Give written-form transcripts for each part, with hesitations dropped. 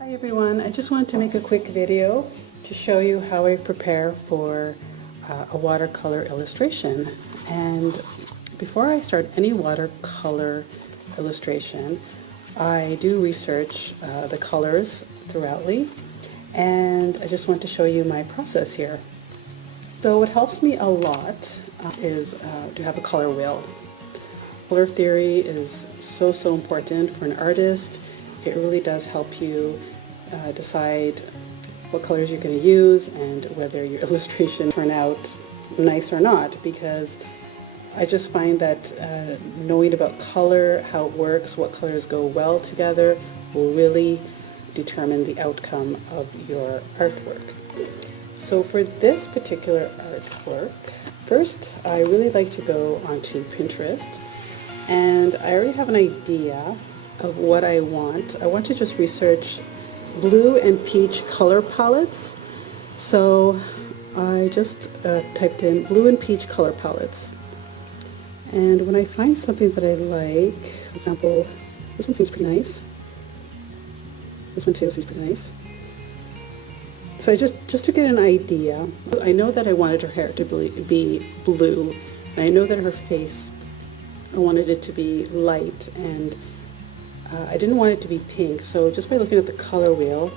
Hi everyone, I just wanted to make a quick video to show you how I prepare for a watercolor illustration. And before I start any watercolor illustration, I do research the colors thoroughly, and I just want to show you my process here. So what helps me a lot is to have a color wheel. Color theory is so important for an artist. It really does help you decide what colors you're going to use and whether your illustration turn out nice or not, because I just find that knowing about color, how it works, what colors go well together will really determine the outcome of your artwork. So for this particular artwork, first I really like to go onto Pinterest, and I already have an idea of what I want. I want to just research blue and peach color palettes. So I just typed in blue and peach color palettes. And when I find something that I like, for example, this one seems pretty nice. This one too seems pretty nice. So I just to get an idea, I know that I wanted her hair to be blue, and I know that her face, I wanted it to be light, and I didn't want it to be pink, so just by looking at the color wheel,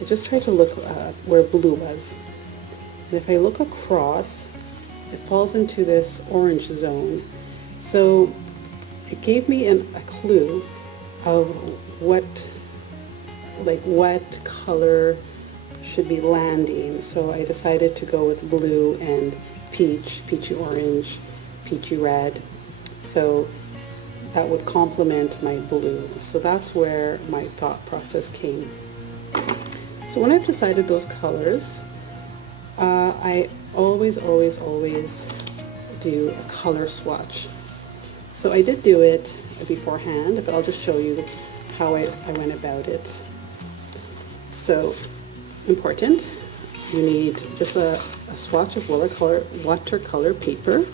I just tried to look where blue was. And if I look across, it falls into this orange zone. So it gave me a clue of what color should be landing. So I decided to go with blue and peach, peachy orange, peachy red. So that would complement my blue. So that's where my thought process came. So when I've decided those colors, I always do a color swatch. So I did do it beforehand, but I'll just show you how I went about it. So, important, you need just a swatch of watercolor paper.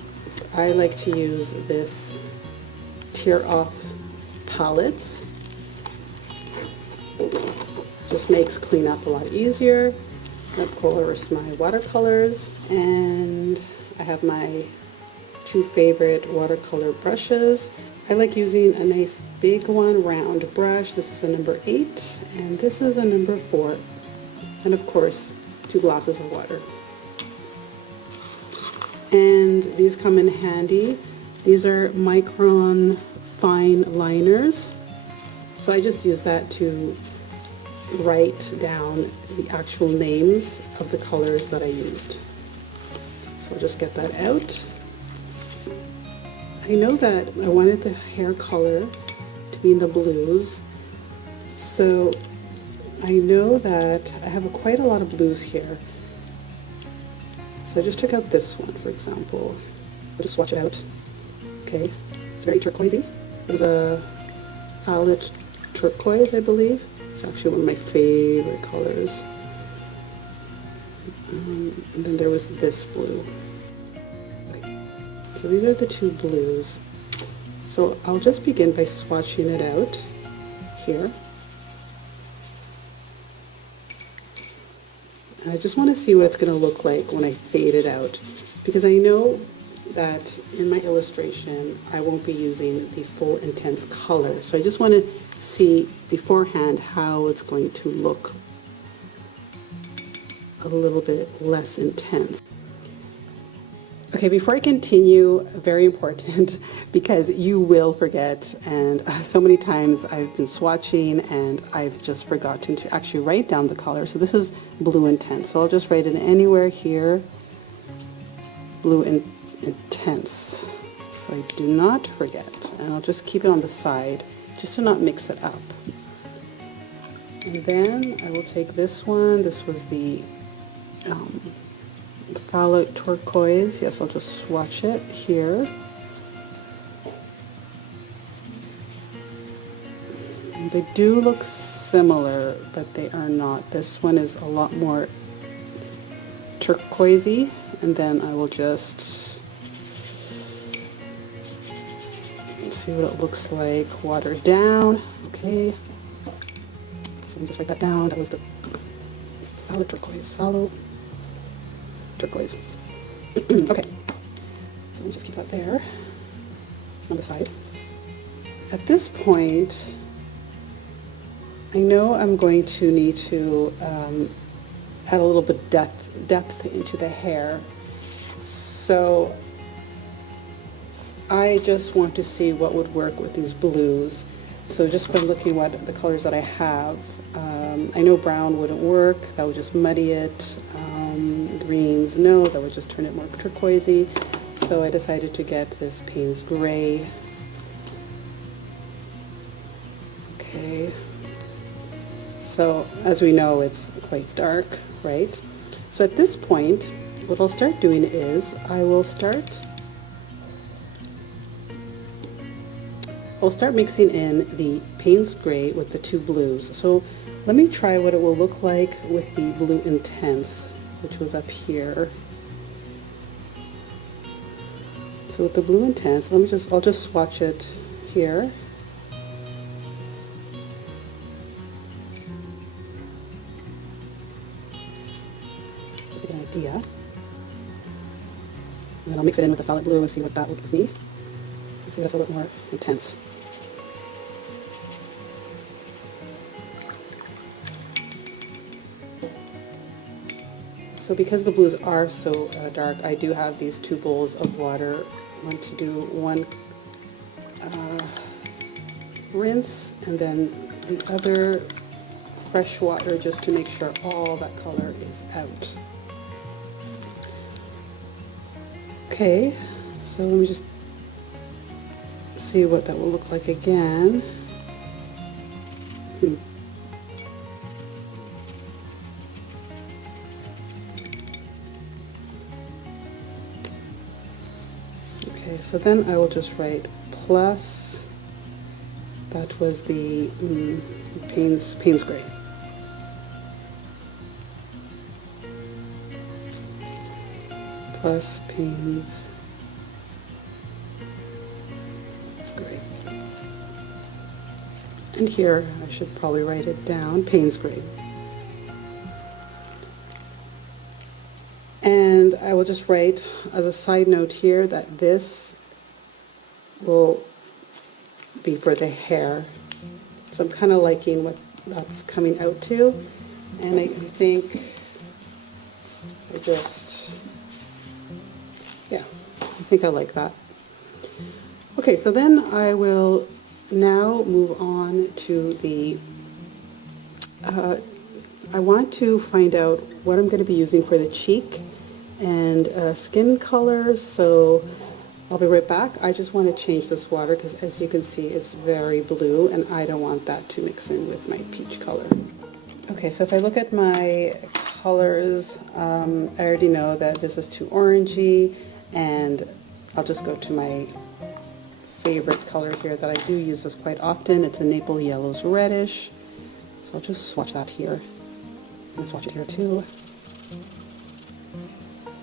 I like to use this tear-off palettes. Just makes cleanup a lot easier. Of course, my watercolors, and I have my two favorite watercolor brushes. I like using a nice big one, round brush. This is a number 8, and this is a number 4. And of course, 2 glasses of water. And these come in handy. These are micron fine liners. So I just use that to write down the actual names of the colors that I used. So I'll just get that out. I know that I wanted the hair color to be in the blues, so I know that I have quite a lot of blues here. So I just took out this one, for example. I'll just swatch it out. Okay, it's very turquoisey. It's a violet turquoise, I believe. It's actually one of my favorite colors. And then there was this blue. Okay, so these are the 2 blues. So I'll just begin by swatching it out here. And I just want to see what it's going to look like when I fade it out, because I know that in my illustration I won't be using the full intense color. So I just want to see beforehand how it's going to look a little bit less intense. Okay, before I continue, very important, because you will forget, and so many times I've been swatching and I've just forgotten to actually write down the color. So this is blue intense, so I'll just write it anywhere here, blue intense, so I do not forget, and I'll just keep it on the side just to not mix it up. And then I will take this one. This was the violet turquoise. Yes, I'll just swatch it here. They do look similar, but they are not. This one is a lot more turquoisey, and then I will just see what it looks like watered down. Okay, so let me just write that down. That was the fallow turquoise. Fallow turquoise. Okay, so let me just keep that there on the side. At this point, I know I'm going to need to add a little bit depth into the hair. So I just want to see what would work with these blues. So just by looking what the colors that I have, I know brown wouldn't work, that would just muddy it. Greens, no, that would just turn it more turquoisey. So I decided to get this Payne's Gray. Okay, so as we know, it's quite dark, right? So at this point, what I'll start doing is I'll start mixing in the Payne's Gray with the two blues. So let me try what it will look like with the Blue Intense, which was up here. So with the Blue Intense, I'll just swatch it here. Just to get an idea. And then I'll mix it in with the Fallow Blue and see what that will give me. See, that's a little more intense. So because the blues are so dark, I do have these 2 bowls of water. I want to do one rinse and then the other fresh water just to make sure all that color is out. Okay, so let me just see what that will look like again. Okay, so then I will just write plus, that was the Payne's Gray. Plus Payne's Gray. And here, I should probably write it down, Payne's Gray. And I will just write as a side note here that this will be for the hair. So I'm kind of liking what that's coming out to. And I think I I like that. Okay, so then I will now move on to the, I want to find out what I'm going to be using for the cheek and skin color, so I'll be right back. I just want to change this water because as you can see it's very blue and I don't want that to mix in with my peach color. Okay, so if I look at my colors, I already know that this is too orangey, and I'll just go to my favorite color here that I do use this quite often. It's a Maple Yellows Reddish. So I'll just swatch that here. And swatch it here too.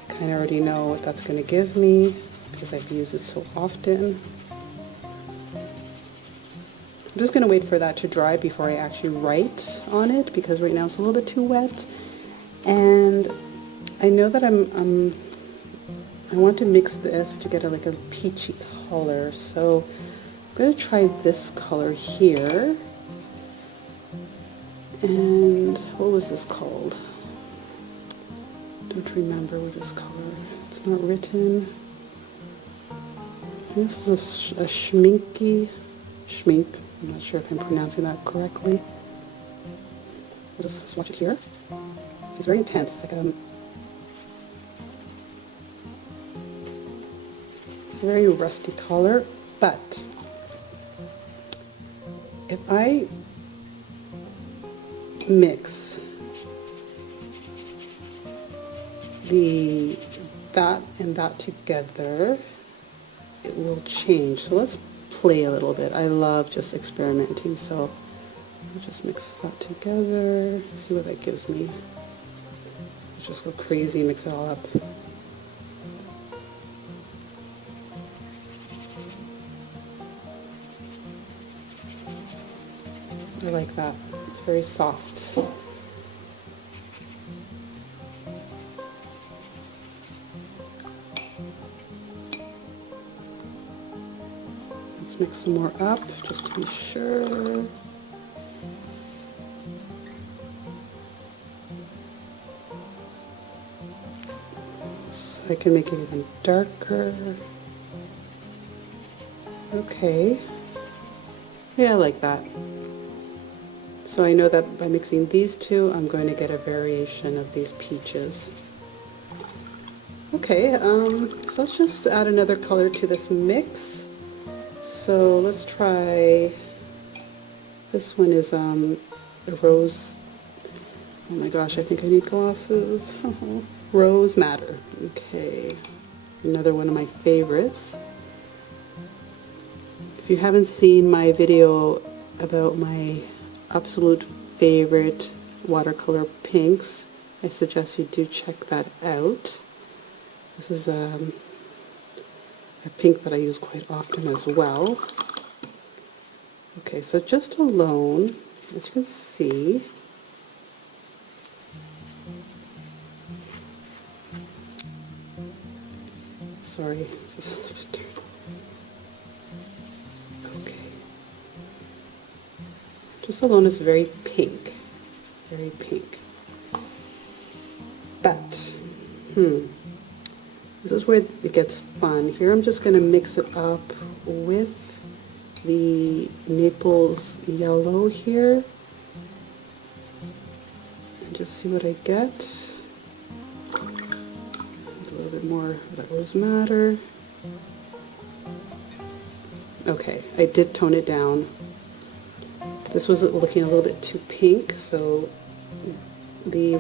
Kind of already know what that's going to give me because I've used it so often. I'm just going to wait for that to dry before I actually write on it because right now it's a little bit too wet. And I know that I want to mix this to get like a peachy color. So I'm going to try this color here. And what was this called? Don't remember what this color. It's not written. This is a schmink. I'm not sure if I'm pronouncing that correctly. I'll just swatch it here. So it's very intense. It's like it's a very rusty color, but if I mix that and that together, it will change. So let's play a little bit. I love just experimenting, so I'll just mix that together, see what that gives me. Let's just go crazy, mix it all up. I like that. It's very soft. Let's mix some more up just to be sure. So I can make it even darker. Okay. Yeah, I like that. So I know that by mixing these two, I'm going to get a variation of these peaches. Okay, so let's just add another color to this mix. So let's try, this one is a rose, oh my gosh, I think I need glasses. Rose Madder. Okay, another one of my favorites. If you haven't seen my video about my absolute favorite watercolor pinks, I suggest you do check that out. This is a pink that I use quite often as well. Okay, so just alone, as you can see, sorry, just a little bit dirty. Okay. Just alone is very pink. Very pink. But, this is where it gets fun. Here I'm just going to mix it up with the Naples yellow here. And just see what I get. A little bit more of that Rose Madder. Okay, I did tone it down. This was looking a little bit too pink, so the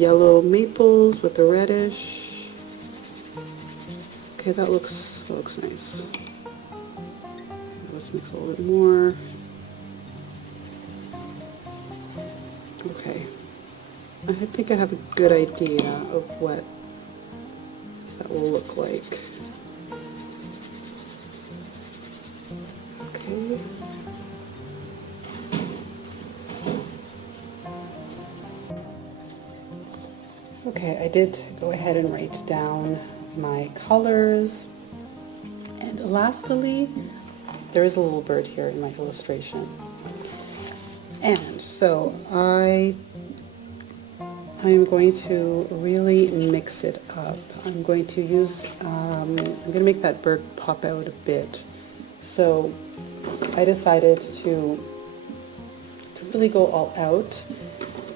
yellow maples with the reddish. Okay, that looks nice. Let's mix a little bit more. Okay, I think I have a good idea of what that will look like. Okay. Okay, I did go ahead and write down my colors, and lastly, there is a little bird here in my illustration, and so I am going to really mix it up. I'm going to use, I'm going to make that bird pop out a bit, so I decided to really go all out.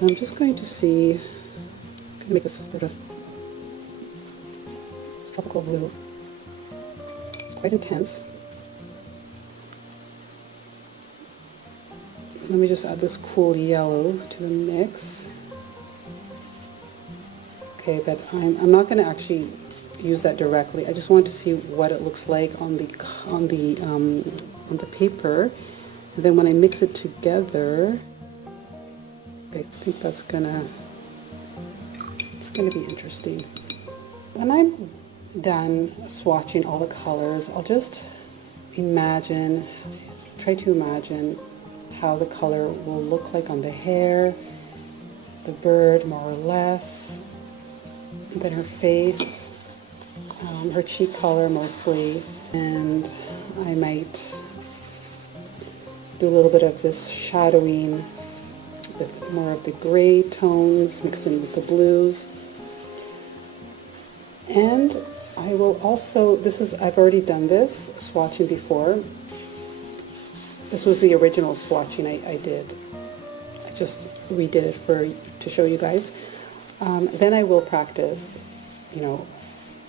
And I'm just going to see, make this sort of tropical blue. It's quite intense. Let me just add this cool yellow to the mix. Okay, but I'm not going to actually use that directly. I just want to see what it looks like on the paper, and then when I mix it together, I think that's gonna be interesting. When I'm done swatching all the colors, I'll just try to imagine how the color will look like on the hair, the bird more or less, and then her face, her cheek color mostly, and I might do a little bit of this shadowing with more of the gray tones mixed in with the blues. And I will also, I've already done this swatching before. This was the original swatching I did. I just redid it to show you guys. Then I will practice,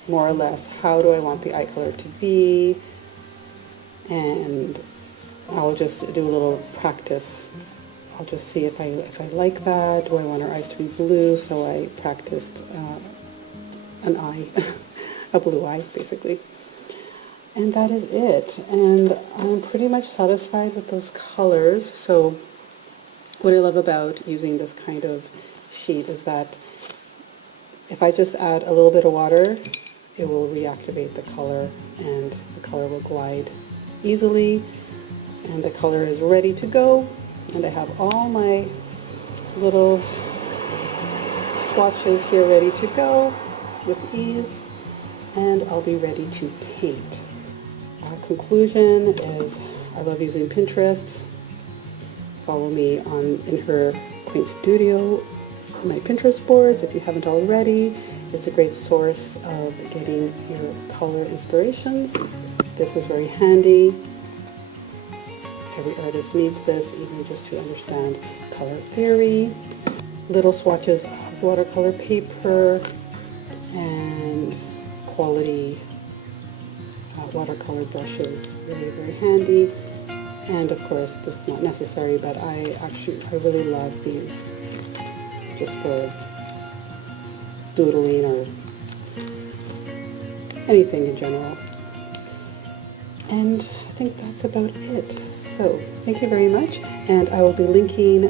more or less, how do I want the eye color to be, and I'll just do a little practice. I'll just see if I like that. Do I want her eyes to be blue? So I practiced an eye, a blue eye, basically. And that is it. And I'm pretty much satisfied with those colors. So what I love about using this kind of sheet is that if I just add a little bit of water, it will reactivate the color, and the color will glide easily, and the color is ready to go. And I have all my little swatches here ready to go with ease, and I'll be ready to paint. Our conclusion is I love using Pinterest. Follow me in her Quaint Studio, my Pinterest boards if you haven't already. It's a great source of getting your color inspirations. This is very handy. Every artist needs this, even just to understand color theory. Little swatches of watercolor paper and quality watercolor brushes. Very, very handy. And of course, this is not necessary, but I really love these just for doodling or anything in general. And I think that's about it. So thank you very much, and I will be linking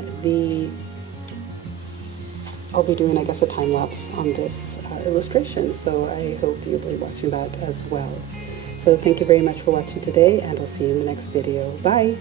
I'll be doing, I guess, a time lapse on this illustration, so I hope you'll be watching that as well. So thank you very much for watching today, and I'll see you in the next video. Bye!